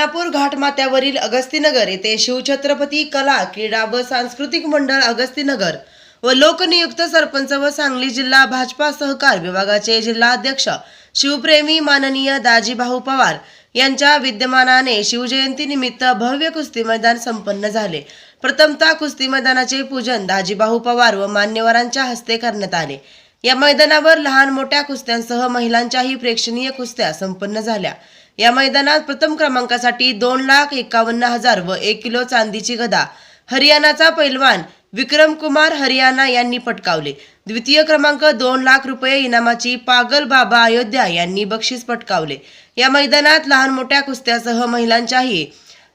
खानापूर घाटमाथ्यावरील अगस्तीनगर येथे शिवछत्रपती कला क्रीडा व सांस्कृतिक मंडळ अगस्तीनगर व लोकनियुक्त सरपंच व सांगली जिल्हा भाजपा सहकार विभागाचे जिल्हाध्यक्ष शिवप्रेमी माननीय दाजीभाऊ पवार यांच्या विद्यमानाने शिवजयंतीनिमित्त भव्य कुस्ती मैदान संपन्न झाले. प्रथमतः कुस्ती मैदानाचे पूजन दाजीभाऊ पवार व मान्यवरांच्या हस्ते करण्यात आले. या मैदानावर लहान मोठ्या कुस्त्यांसह महिलांच्याही प्रेक्षणीय कुस्त्या संपन्न झाल्या. या मैदानात प्रथम क्रमांकासाठी दोन लाख एकावन्न हजार व एक किलो चांदीची गदा हरियाणाचा पैलवान विक्रम कुमार हरियाणा यांनी पटकावले. द्वितीय क्रमांक दोन लाख रुपये इनामाची पागल बाबा अयोध्या यांनी बक्षीस पटकावले. या मैदानात लहान मोठ्या कुस्त्यासह महिलांच्याही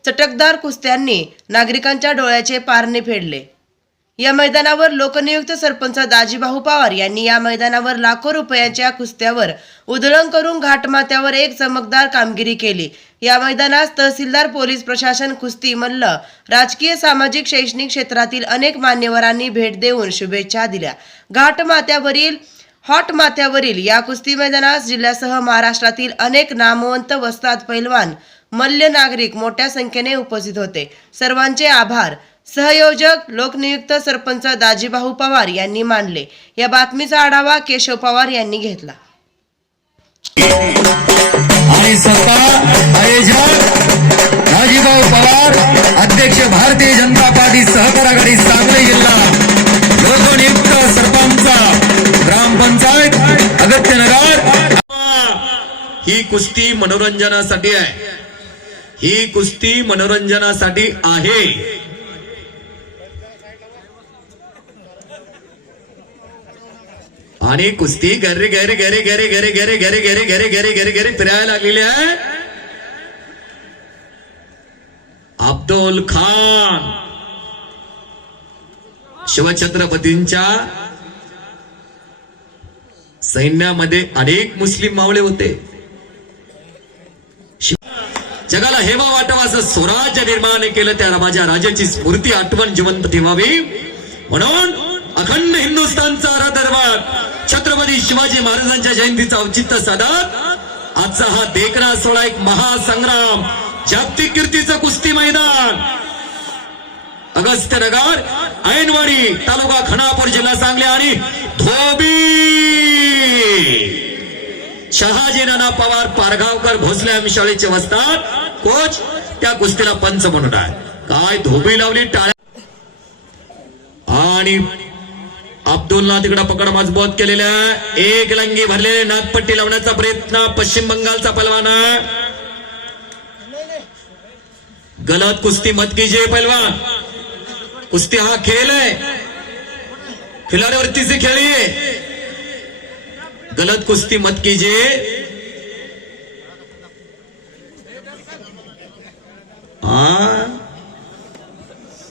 चटकदार कुस्त्यांनी नागरिकांच्या डोळ्याचे पारणे फेडले. या मैदानावर लोकनियुक्त सरपंच दाजीभाऊ पवार यांनी या मैदानावर लाखो रुपयांच्या कुस्त्यावर उधळण करून घाटमाथ्यावर एक चमकदार कामगिरी केली. या मैदानास तहसीलदार पोलीस प्रशासन कुस्ती मल्ल राजकीय सामाजिक शैक्षणिक क्षेत्रातील अनेक मान्यवरांनी भेट देऊन शुभेच्छा दिल्या. घाटमाथ्यावरील हॉट माथ्यावरील या कुस्ती मैदानास जिल्ह्यासह महाराष्ट्रातील अनेक नामवंत वस्ताद पैलवान मल्ल नागरिक मोठ्या संख्येने उपस्थित होते. सर्वांचे आभार. सहयोजक लोकनियुक्त सरपंच दाजीभाऊ पवार यांनी मानले. या बातमीचा आढावा केशव पवार यांनी घेतला. आणि सत्ता आयोजक राजीभाऊ पवार अध्यक्ष भारतीय जनता पार्टी सहकार आघाडी सांगली जिल्हा लोकनियुक्त सरपंच ग्रामपंचायत अगत्यनगर ही कुस्ती मनोरंजनासाठी आहे. ही कुस्ती मनोरंजनासाठी आहे आणि कुस्ती घरी घरी घरी घरी घरी घरी घरी घरी घरी घरी घरी घरी फिरायला लागलेली आहे अब्दुल खान शिवछत्रपतींच्या सैन्यामध्ये अनेक मुस्लिम मावळे होते जगाला हेवा वाटावा असं स्वराज्य निर्माण केलं त्या माझ्या राजाची स्मृती आठवण जिवंत ठेवावी. म्हणून अखंड हिंदुस्थानचा दरबार छत्रपती शिवाजी महाराजांच्या जयंतीचा औचित्य साधत आजचा हा देखणा सोहळा एक महासंग्राम जागतिक कीर्तीचं कुस्ती मैदान. अगस्त्यनगर ऐनवाडी तालुका खानापूर जिल्हा सांगली आणि धोबी. शहाजी नाना पवार पारगावकर भोसले आम्ही शाळेचे वस्तात. कोच त्या कुस्तीला पंच म्हणून आहे. काय धोबी लावली टाळ्या आणि अब्दुलला तिकडे पकड मजबूत केलेल्या एक लंगी भरलेले नागपट्टी लावण्याचा प्रयत्न पश्चिम बंगालचा पलवाना. गलत कुस्ती मत कीजिए पलवान कुस्ती हा खेळ आहे. खिलाडीवरती खेळी गलत कुस्ती मत कीजिए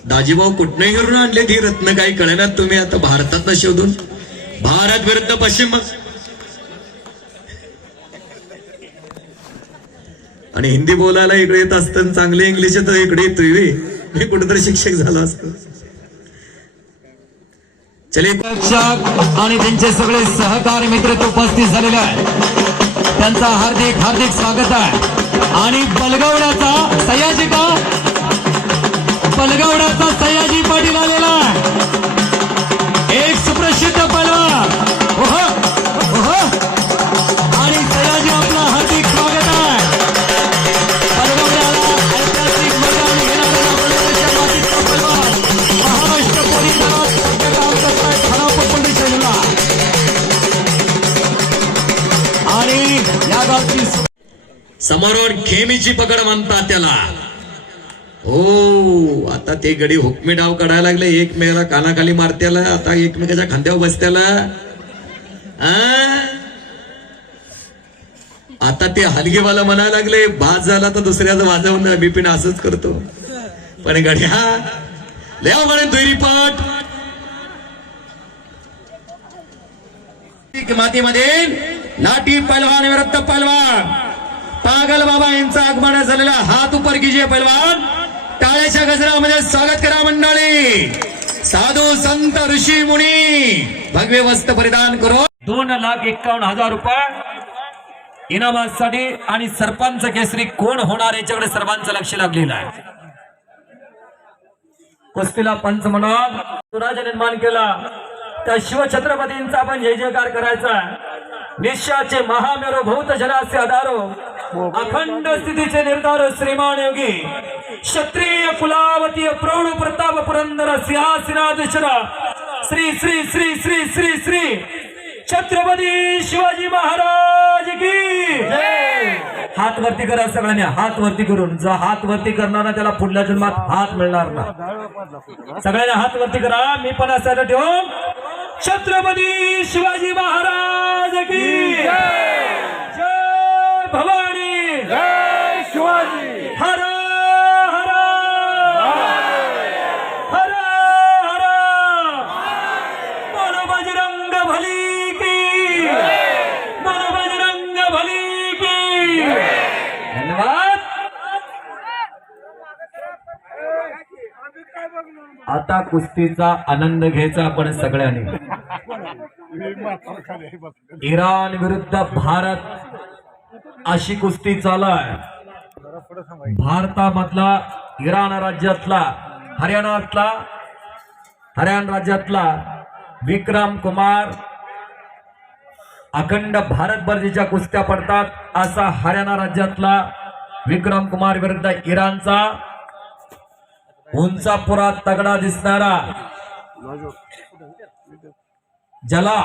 दाजीभाऊ कुठने घेऊन आणले ती रत्न काही कळेनात तुम्ही आता भारतात शोधून? भारत विरुद्ध पश्चिम आणि हिंदी बोलायला इकडे येत असतं चांगले इंग्लिश तर इकडे येतोय मी कुठेतरी शिक्षक झालो असतो. चले शिक्षक आणि त्यांचे सगळे सहकारी मित्र उपस्थित झालेले आहेत. त्यांचा हार्दिक हार्दिक स्वागत आहे. आणि बलगवड्याचा सयाजी का? बलगवड्याचा सयाजी पाटील आलेला समोरून खेमीची पकड म्हणतात त्याला. हो आता ते गडी हुकमी डाव काढायला लागले. एकमेकाला कानाखाली मारत्याला आता एकमेकाच्या खांद्यावर बसत्याला. आता ते हलगेवाला म्हणायला लागले बाद झाला तर दुसऱ्याचं वाजवणं बिपिन असंच करतो. पण गड्या लेव म्हणे दुरी पाठ मातीमध्ये लाठी पलवान विरुद्ध पलवान. यांचा आगमन झालेला हात उपर कीजिए पैलवान टाळ्याच्या गजरामध्ये स्वागत करा मंडळी. साधू संत ऋषी मुनी भगवे वस्त्र परिधान करो. दोन लाख एक्कावन्न हजार रुपये इनामासाठी आणि सरपंच केसरी कोण होणार याच्याकडे सर्वांचं लक्ष लागलेलं आहे. कुस्तीला पंच म्हणून स्वराज्य निर्माण केला. त्या शिवछत्रपतींचा आपण जय जयकार करायचा निश्चयाचे महामेरो भूत जनाचे आधारो. अखंड स्थितीचे निर्धार श्रीमान योगी. क्षत्रिय कुलावतीय प्रौढ प्रताप पुरंदर सिंहासनाधीश्वरा श्री श्री श्री श्री श्री श्री छत्रपती शिवाजी महाराज की हात वरती करा सगळ्यांनी हात वरती करून. जो हात वरती करणार ना त्याला पुढल्या जन्मात हात मिळणार ना. सगळ्यांनी हात वरती करा. मी पण असायला ठेवून. छत्रपती शिवाजी महाराज की जय भवा. शिवाजी! हर हर! हर हर! मन बजरंग भली की। मन बजरंग भली की। धन्यवाद। आता कुस्तीचा आनंद घ्यायचा आपण सगळ्यांनी. इराण विरुद्ध भारत अशी कुस्ती चालू आहे. भारतामधला इराण राज्यातला हरियाणातला हरियाणा राज्यातला विक्रम कुमार अखंड भारतभर ज्या कुस्त्या पडतात असा हरियाणा राज्यातला विक्रम कुमार विरुद्ध इराणचा उंचापुरा तगडा दिसणारा जला